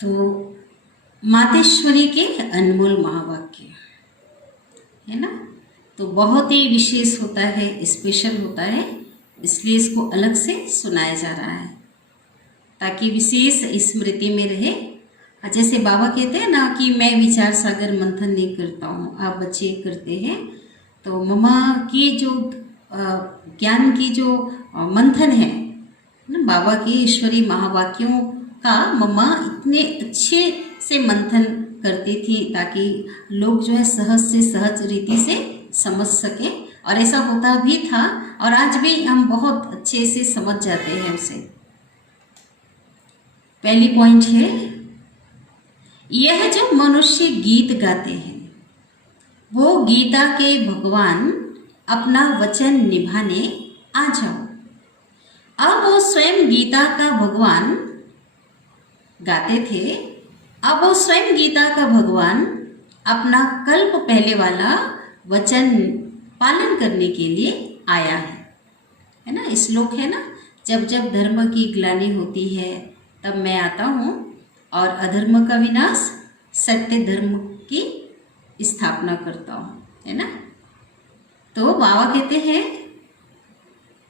तो मातेश्वरी के अनमोल महावाक्य है ना, तो बहुत ही विशेष होता है, स्पेशल होता है, इसलिए इसको अलग से सुनाया जा रहा है ताकि विशेष स्मृति में रहे। जैसे बाबा कहते हैं ना कि मैं विचार सागर मंथन नहीं करता हूँ, आप बच्चे करते हैं। तो मम्मा की जो ज्ञान की जो मंथन है ना, बाबा के ईश्वरी महावाक्यों का मम्मा इतने अच्छे से मंथन करती थी ताकि लोग जो है सहज से सहज रीति से समझ सकें, और ऐसा होता भी था और आज भी हम बहुत अच्छे से समझ जाते हैं उसे। पहली पॉइंट है, यह जो मनुष्य गीत गाते हैं वो गीता के भगवान अपना वचन निभाने आ जाओ। अब वो स्वयं गीता का भगवान गाते थे, अब वो स्वयं गीता का भगवान अपना कल्प पहले वाला वचन पालन करने के लिए आया है ना। श्लोक है ना, जब जब धर्म की ग्लानि होती है तब मैं आता हूँ और अधर्म का विनाश, सत्य धर्म की स्थापना करता हूँ, है ना। तो बाबा कहते हैं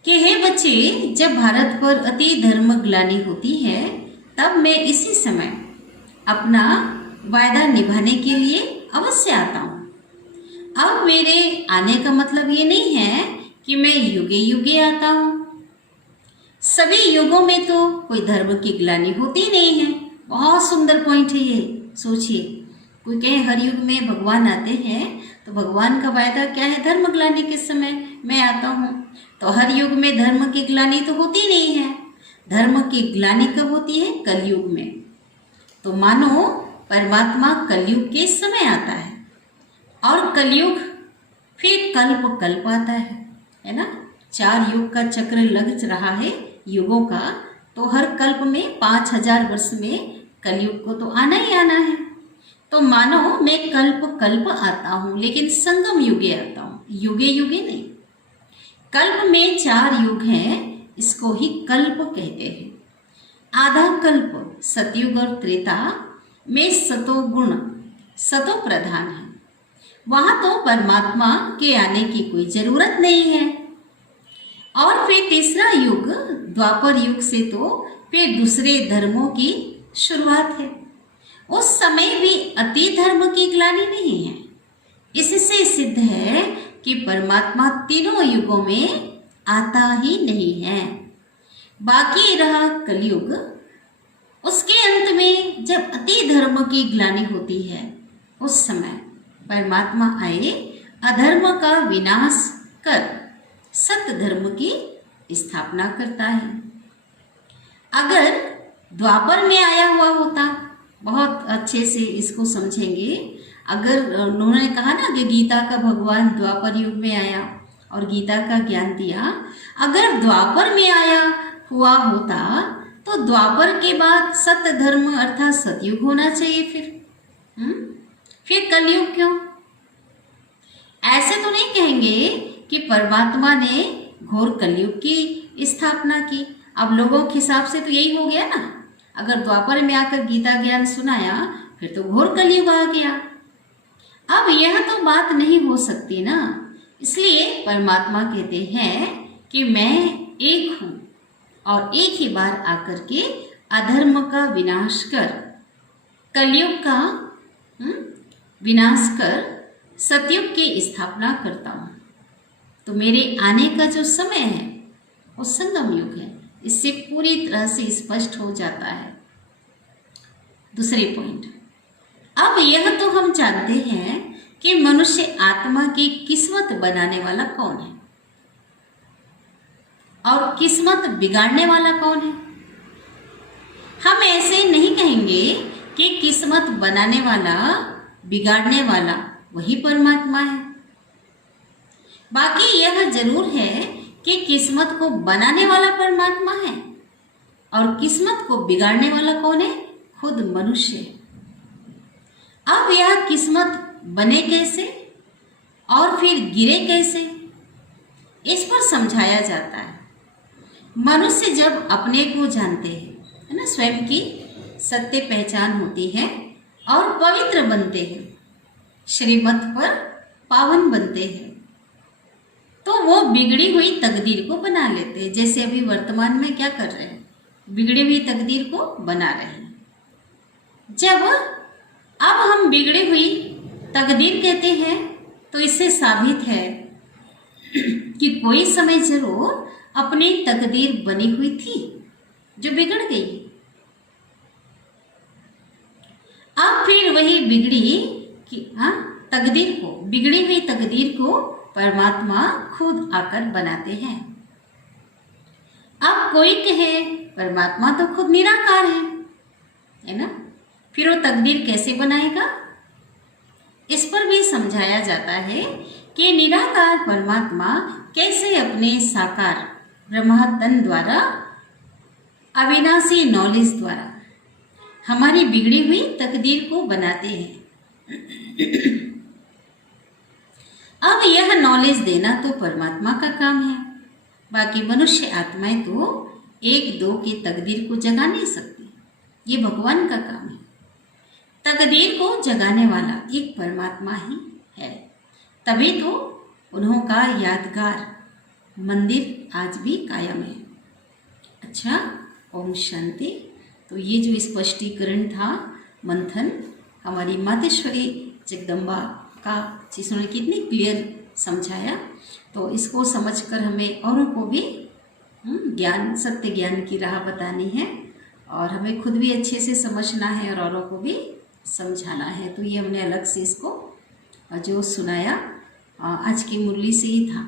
कि हे बच्चे, जब भारत पर अति धर्म ग्लानि होती है तब मैं इसी समय अपना वायदा निभाने के लिए अवश्य आता हूँ। अब मेरे आने का मतलब ये नहीं है कि मैं युगे युगे आता हूँ। सभी युगों में तो कोई धर्म की ग्लानि होती नहीं है। बहुत सुंदर पॉइंट है ये, सोचिए। कोई कहे हर युग में भगवान आते हैं, तो भगवान का वायदा क्या है? धर्म ग्लानि के समय मैं आता हूँ। तो हर युग में धर्म की ग्लानि तो होती नहीं है। धर्म की ग्लानि कब होती है? कलयुग में। तो मानो परमात्मा कलयुग के समय आता है और कलयुग फिर कल्प कल्प आता है ना। 4 युग का चक्र लग रहा है युगों का, तो हर कल्प में 5000 वर्ष में कलयुग को तो आना ही आना है। तो मानो मैं कल्प कल्प आता हूँ, लेकिन संगम युगे आता हूँ, युगे युगे नहीं। कल्प में 4 युग हैं, इसको ही कल्प कहते हैं। आधा कल्प सतयुग और त्रेता में सतोगुण सतो प्रधान है, वहां तो परमात्मा के आने की कोई जरूरत नहीं है। और फिर तीसरा युग द्वापर युग से तो फिर दूसरे धर्मों की शुरुआत है। उस समय भी अति धर्म की ग्लानि नहीं है। इससे सिद्ध है कि परमात्मा तीनों युगों में आता ही नहीं है। बाकी रहा कलयुग, उसके अंत में जब अति धर्म की ग्लानि होती है, उस समय परमात्मा आए, अधर्म का विनाश कर सत्य धर्म की स्थापना करता है। अगर द्वापर में आया हुआ होता, बहुत अच्छे से इसको समझेंगे। अगर उन्होंने कहा ना कि गीता का भगवान द्वापर युग में आया और गीता का ज्ञान दिया, अगर द्वापर में आया हुआ होता तो द्वापर के बाद सत्य धर्म अर्थात सतयुग होना चाहिए। फिर कलयुग क्यों? ऐसे तो नहीं कहेंगे कि परमात्मा ने घोर कलयुग की स्थापना की। अब लोगों के हिसाब से तो यही हो गया ना, अगर द्वापर में आकर गीता ज्ञान सुनाया फिर तो घोर कलयुग आ गया। अब यह तो बात नहीं हो सकती ना। इसलिए परमात्मा कहते हैं कि मैं एक हूँ और एक ही बार आकर के अधर्म का विनाश कर, कलयुग का विनाश कर सतयुग की स्थापना करता हूँ। तो मेरे आने का जो समय है वो संगम युग है। इससे पूरी तरह से स्पष्ट हो जाता है। दूसरे पॉइंट, अब यह तो हम जानते हैं कि मनुष्य आत्मा की किस्मत बनाने वाला कौन है और किस्मत बिगाड़ने वाला कौन है। हम ऐसे नहीं कहेंगे कि किस्मत बनाने वाला बिगाड़ने वाला वही परमात्मा है। बाकी यह जरूर है कि किस्मत को बनाने वाला परमात्मा है और किस्मत को बिगाड़ने वाला कौन है? खुद मनुष्य है। अब यह किस्मत बने कैसे और फिर गिरे कैसे, इस पर समझाया जाता है। मनुष्य जब अपने को जानते हैं, है ना, स्वयं की सत्य पहचान होती है और पवित्र बनते हैं, श्रीमत पर पावन बनते हैं, तो वो बिगड़ी हुई तकदीर को बना लेते हैं। जैसे अभी वर्तमान में क्या कर रहे हैं, बिगड़ी हुई तकदीर को बना रहे हैं। जब अब हम बिगड़ी हुई तकदीर कहते हैं तो इससे साबित है कि कोई समय जरूर अपनी तकदीर बनी हुई थी जो बिगड़ गई। अब फिर वही बिगड़ी हुई तकदीर को परमात्मा खुद आकर बनाते हैं। अब कोई कहे परमात्मा तो खुद निराकार है ना, फिर वो तकदीर कैसे बनाएगा? इस पर भी समझाया जाता है कि निराकार परमात्मा कैसे अपने साकार ब्रह्मातन द्वारा, अविनाशी नॉलेज द्वारा हमारी बिगड़ी हुई तकदीर को बनाते हैं। अब यह नॉलेज देना तो परमात्मा का काम है, बाकी मनुष्य आत्माएं तो एक दो की तकदीर को जगा नहीं सकती, ये भगवान का काम है। तकदीर को जगाने वाला एक परमात्मा ही है, तभी तो उन्हों का यादगार मंदिर आज भी कायम है। अच्छा, ओम शांति। तो ये जो स्पष्टीकरण था, मंथन हमारी मातेश्वरी जगदम्बा का, जिन्होंने कितनी क्लियर समझाया, तो इसको समझकर हमें औरों को भी ज्ञान, सत्य ज्ञान की राह बतानी है और हमें खुद भी अच्छे से समझना है और औरों को भी समझाना है। तो ये हमने अलग से इसको जो सुनाया आज की मुरली से ही था।